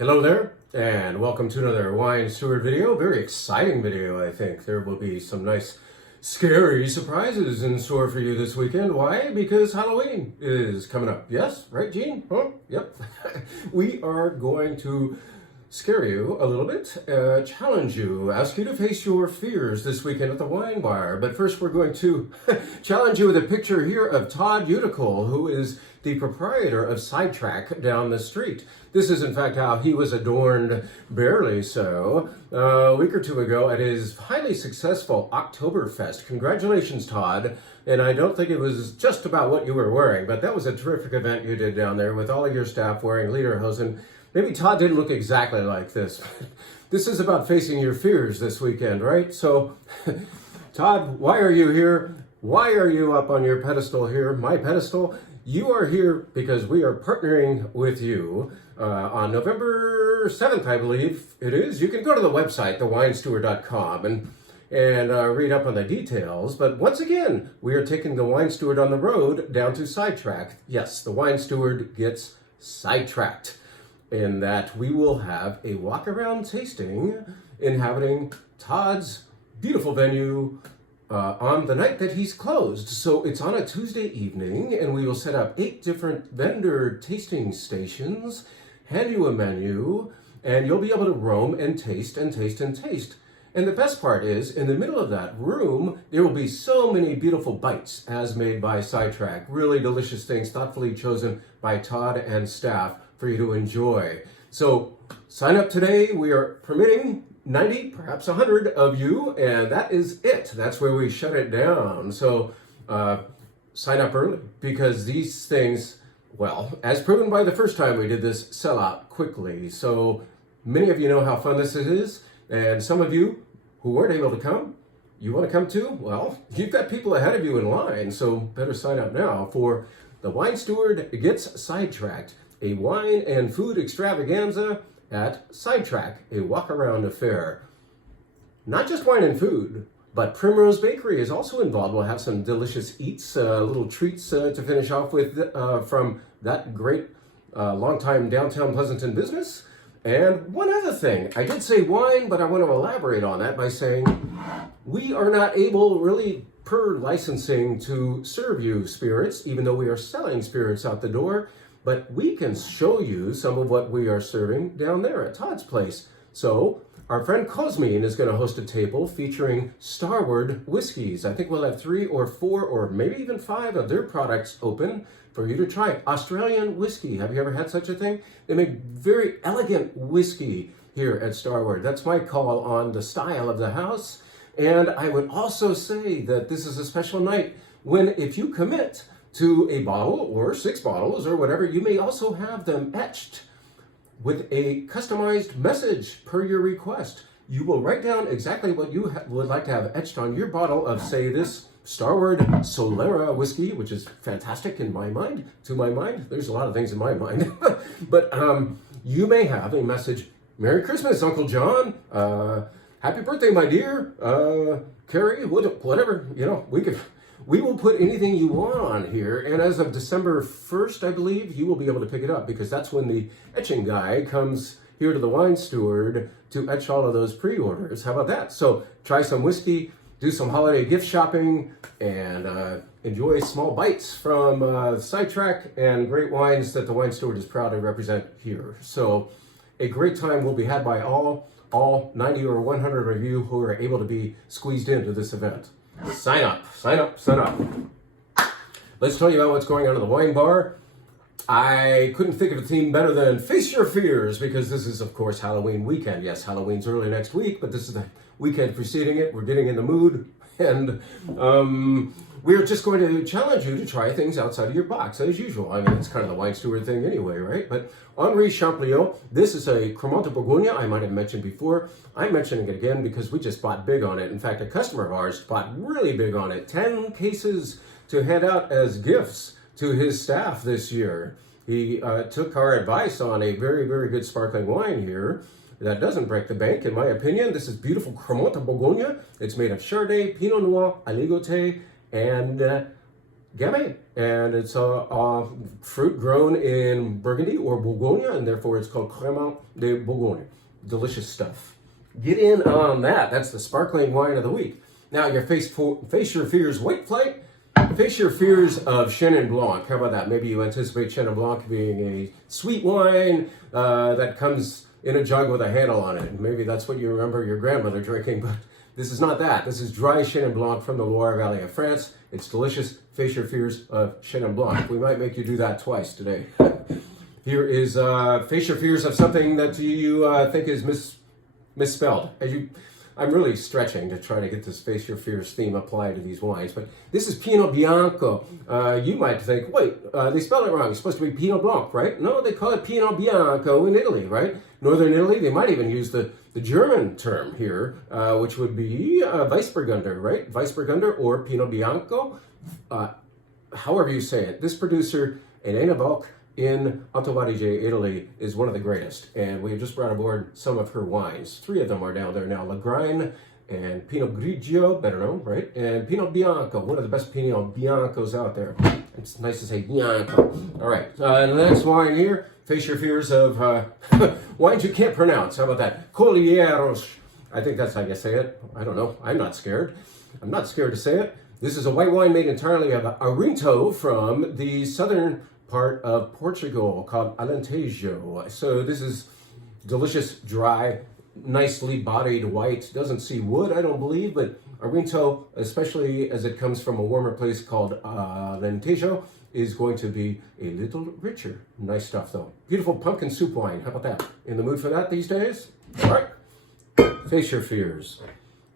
Hello there, and welcome to another Wine Steward video. Very exciting video, I think. There will be some nice, scary surprises in store for you this weekend. Why? Because Halloween is coming up. Yes? Right, Gene? Huh? Yep. We are going to scare you a little bit, challenge you, ask you to face your fears this weekend at the wine bar. But first we're going to challenge you with a picture here of Todd Uticle, who is the proprietor of Sidetrack down the street. This is in fact how he was adorned, barely so, a week or two ago at his highly successful Oktoberfest. Congratulations, Todd. And I don't think it was just about what you were wearing, but that was a terrific event you did down there with all of your staff wearing lederhosen. Maybe Todd didn't look exactly like this. This is about facing your fears this weekend, right? So, Todd, why are you here? Why are you up on your pedestal here, my pedestal? You are here because we are partnering with you on November 7th, I believe it is. You can go to the website, thewinesteward.com, and read up on the details. But once again, we are taking the Wine Steward on the road down to Sidetrack. Yes, the Wine Steward gets sidetracked in that we will have a walk-around tasting inhabiting Todd's beautiful venue on the night that he's closed. So it's on a Tuesday evening, and we will set up 8 different vendor tasting stations, hand you a menu, and you'll be able to roam and taste and taste and taste. And the best part is, in the middle of that room, there will be so many beautiful bites as made by Sidetrack. Really delicious things, thoughtfully chosen by Todd and staff for you to enjoy. So sign up today. We are permitting 90, perhaps 100 of you, and that is it. That's where we shut it down. So sign up early, because these things, well, as proven by the first time we did this, sell out quickly. So many of you know how fun this is, and some of you who weren't able to come, you want to come too? Well, you've got people ahead of you in line, so better sign up now for the Wine Steward Gets Sidetracked, a wine and food extravaganza at Sidetrack, a walk-around affair. Not just wine and food, but Primrose Bakery is also involved. We'll have some delicious eats, little treats to finish off with from that great longtime downtown Pleasanton business. And one other thing, I did say wine, but I want to elaborate on that by saying we are not able, really, per licensing, to serve you spirits, even though we are selling spirits out the door. But we can show you some of what we are serving down there at Todd's place. So our friend Cosmine is going to host a table featuring Starward whiskeys. I think we'll have 3 or 4 or maybe even 5 of their products open for you to try. Australian whiskey. Have you ever had such a thing? They make very elegant whiskey here at Starward. That's my call on the style of the house. And I would also say that this is a special night when, if you commit to a bottle or 6 bottles or whatever, you may also have them etched with a customized message per your request. You will write down exactly what you would like to have etched on your bottle of, say, this Starward Solera whiskey, which is fantastic in my mind, to my mind. There's a lot of things in my mind. But you may have a message: Merry Christmas, Uncle John. Happy birthday, my dear. Carrie, whatever, you know, we will put anything you want on here, and as of December 1st, I believe, you will be able to pick it up, because that's when the etching guy comes here to the Wine Steward to etch all of those pre-orders. How about that? So try some whiskey, do some holiday gift shopping, and enjoy small bites from Sidetrack and great wines that the Wine Steward is proud to represent here. So a great time will be had by all 90 or 100 of you who are able to be squeezed into this event. Sign up, sign up, sign up. Let's tell you about what's going on at the wine bar. I couldn't think of a theme better than Face Your Fears, because this is, of course, Halloween weekend. Yes, Halloween's early next week, but this is the weekend preceding it. We're getting in the mood, and we're just going to challenge you to try things outside of your box, as usual. I mean, it's kind of the Wine Steward thing anyway, right? But Henri Champliot, this is a Cremant de Bourgogne I might have mentioned before. I'm mentioning it again because we just bought big on it. In fact, a customer of ours bought really big on it. 10 cases to hand out as gifts to his staff this year. He took our advice on a very, very good sparkling wine here that doesn't break the bank, in my opinion. This is beautiful Cremant de Bourgogne. It's made of Chardonnay, Pinot Noir, Aligoté, and Gamay, and it's a fruit grown in Burgundy or Bourgogne, and therefore it's called Crémant de Bourgogne. Delicious stuff. Get in on that. That's the sparkling wine of the week. Now, face your fears white flight. Face your fears of Chenin Blanc. How about that? Maybe you anticipate Chenin Blanc being a sweet wine that comes in a jug with a handle on it. Maybe that's what you remember your grandmother drinking, but this is not that. This is dry Chenin Blanc from the Loire Valley of France. It's delicious. Face your fears of Chenin Blanc. We might make you do that twice today. Here is face your fears of something that you think is misspelled. I'm really stretching to try to get this face your fears theme applied to these wines, but this is Pinot Bianco. You might think, wait, they spell it wrong. It's supposed to be Pinot Blanc, right? No, they call it Pinot Bianco in Italy, right? Northern Italy, they might even use the German term here, which would be Weissburgunder, right? Weissburgunder or Pinot Bianco, however you say it. This producer, Elena Balk, in Alto Adige, Italy, is one of the greatest, and we have just brought aboard some of her wines. 3 of them are down there now: Lagrein and Pinot Grigio, better known, right? And Pinot Bianco, one of the best Pinot Biancos out there. It's nice to say Bianco. All right, and the next wine here, face your fears of wines you can't pronounce. How about that? Colieros. I think that's how you say it. I don't know. I'm not scared. I'm not scared to say it. This is a white wine made entirely of Arinto from the southern part of Portugal called Alentejo. So this is delicious, dry, nicely bodied white. Doesn't see wood, I don't believe, but Arinto, especially as it comes from a warmer place called Alentejo, is going to be a little richer. Nice stuff though. Beautiful pumpkin soup wine. How about that? In the mood for that these days? All right. Face your fears.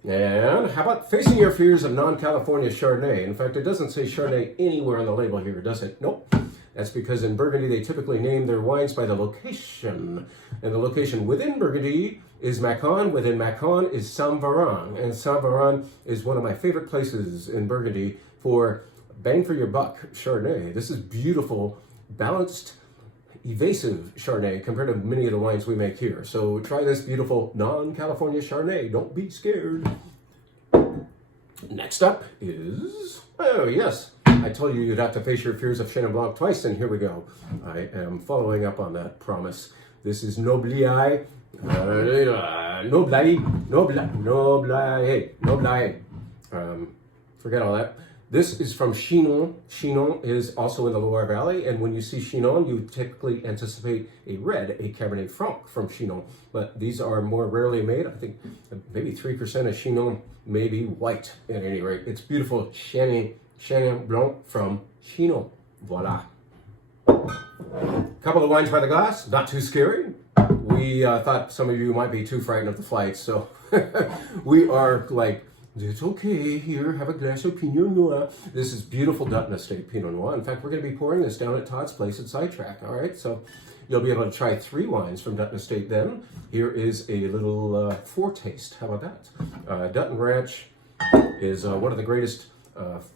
And how about facing your fears of non-California Chardonnay? In fact, it doesn't say Chardonnay anywhere on the label here, does it? Nope. That's because in Burgundy, they typically name their wines by the location. And the location within Burgundy is Macon. Within Macon is Saint-Véran. And Saint-Véran is one of my favorite places in Burgundy for bang for your buck Chardonnay. This is beautiful, balanced, evasive Chardonnay compared to many of the wines we make here. So try this beautiful non-California Chardonnay. Don't be scared. Next up is, oh yes, I told you you'd have to face your fears of Chenin Blanc twice, and here we go. I am following up on that promise. This is Noblier, forget all that. This is from Chinon. Chinon is also in the Loire Valley, and when you see Chinon, you typically anticipate a red, a Cabernet Franc from Chinon. But these are more rarely made. I think maybe 3% of Chinon may be white at any rate. It's beautiful Chenin Blanc from Chinon. Voila. Couple of wines by the glass, not too scary. We thought some of you might be too frightened of the flights, so we are like, it's okay, here, have a glass of Pinot Noir. This is beautiful Dutton Estate Pinot Noir. In fact, we're going to be pouring this down at Todd's place at Sidetrack, all right? So you'll be able to try 3 wines from Dutton Estate then. Here is a little foretaste. How about that? Dutton Ranch is one of the greatest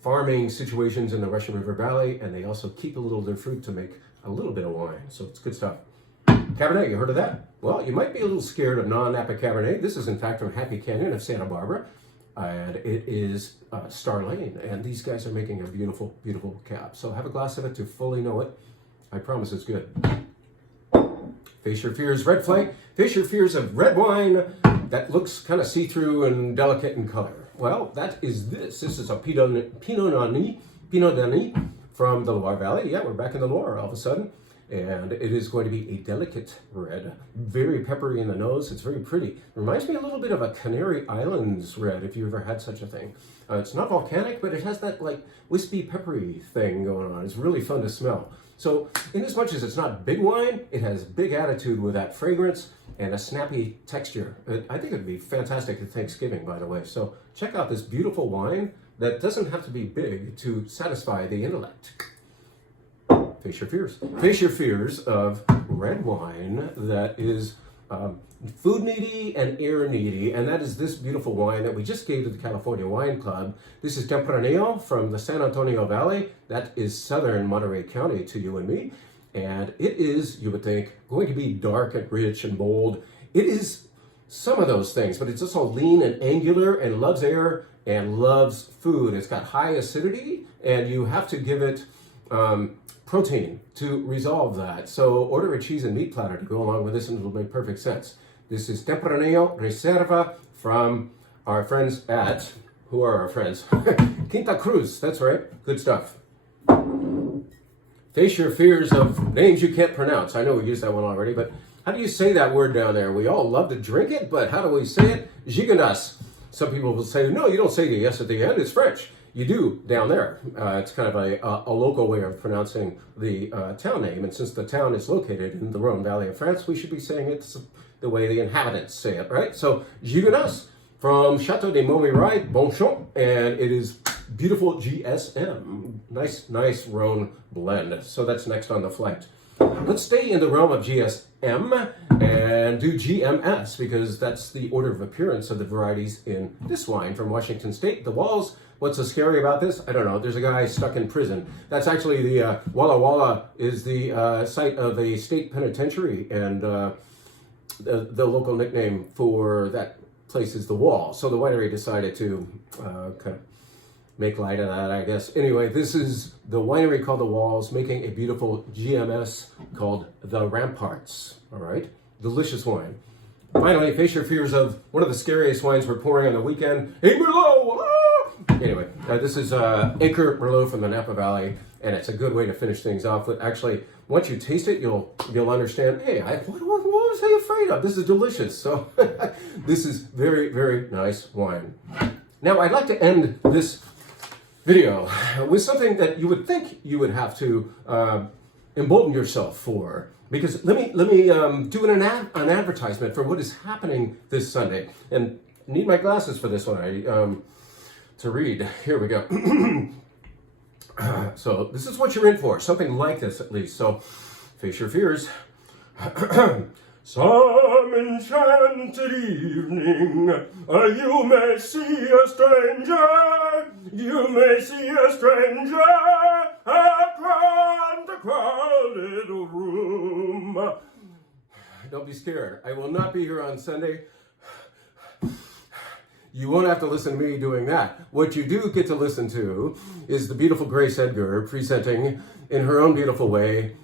farming situations in the Russian River Valley, and they also keep a little of their fruit to make a little bit of wine, so it's good stuff. Cabernet, you heard of that? Well, you might be a little scared of non-Napa Cabernet. This is in fact from Happy Canyon of Santa Barbara, and it is Star Lane, and these guys are making a beautiful, beautiful cab. So have a glass of it to fully know it. I promise it's good. Face your fears, red flight. Face your fears of red wine that looks kind of see-through and delicate in color. Well, that is this. This is a Pinot Dany from the Loire Valley. Yeah, we're back in the Loire all of a sudden. And it is going to be a delicate red, very peppery in the nose. It's very pretty. Reminds me a little bit of a Canary Islands red, if you ever had such a thing. It's not volcanic, but it has that like wispy, peppery thing going on. It's really fun to smell. So in as much as it's not big wine, it has big attitude with that fragrance and a snappy texture. I think it'd be fantastic at Thanksgiving, by the way. So check out this beautiful wine that doesn't have to be big to satisfy the intellect. Face your fears. Face your fears of red wine that is food needy and air needy, and that is this beautiful wine that we just gave to the California Wine Club. This is Tempranillo from the San Antonio Valley. That is southern Monterey County to you and me, and it is, you would think, going to be dark and rich and bold. It is some of those things, but it's also lean and angular and loves air and loves food. It's got high acidity, and you have to give it protein to resolve that. So order a cheese and meat platter to go along with this, and it'll make perfect sense. This is Tempranillo Reserva from our friends at, who are our friends? Quinta Cruz, that's right, good stuff. Face your fears of names you can't pronounce. I know we used that one already, but how do you say that word down there? We all love to drink it, but how do we say it? Gigondas. Some people will say, no, you don't say the S at the end, it's French. You do down there. It's kind of a local way of pronouncing the town name, and since the town is located in the Rhone Valley of France, we should be saying it the way the inhabitants say it, right? So, Gigondas from Chateau de Montmirail, Bonchamp, and it is beautiful GSM. Nice Rhone blend. So that's next on the flight. Let's stay in the realm of GSM and do GMS, because that's the order of appearance of the varieties in this wine from Washington State. The Walls, what's so scary about this? I don't know. There's a guy stuck in prison. That's actually the Walla Walla is the site of a state penitentiary, and the local nickname for that place is the Wall. So the winery decided to kind of make light of that, I guess. Anyway, this is the winery called The Walls, making a beautiful GMS called The Ramparts. All right, delicious wine. Finally, face your fears of one of the scariest wines we're pouring on the weekend, a Merlot. Anyway, this is Acre Merlot from the Napa Valley, and it's a good way to finish things off. But actually, once you taste it, you'll understand, hey, what was I afraid of? This is delicious. So this is very nice wine. Now, I'd like to end this video with something that you would think you would have to embolden yourself for, because let me do an advertisement for what is happening this Sunday. And I need my glasses for this one to read. Here we go. So this is what you're in for, something like this at least. So face your fears. Some enchanted evening, you may see a stranger, you may see a stranger across the crowded room. Don't be scared. I will not be here on Sunday. You won't have to listen to me doing that. What you do get to listen to is the beautiful Grace Edgar presenting in her own beautiful way,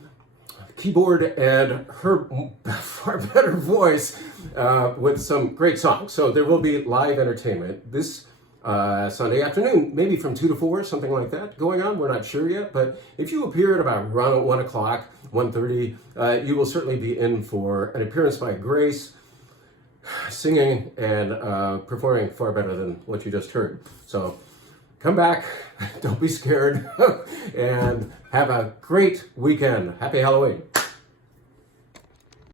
keyboard and her far better voice with some great songs. So there will be live entertainment this Sunday afternoon, maybe from 2 to 4, something like that going on. We're not sure yet, but if you appear at about around 1 o'clock, 1:30, you will certainly be in for an appearance by Grace, singing and performing far better than what you just heard. So come back, don't be scared, and have a great weekend. Happy Halloween.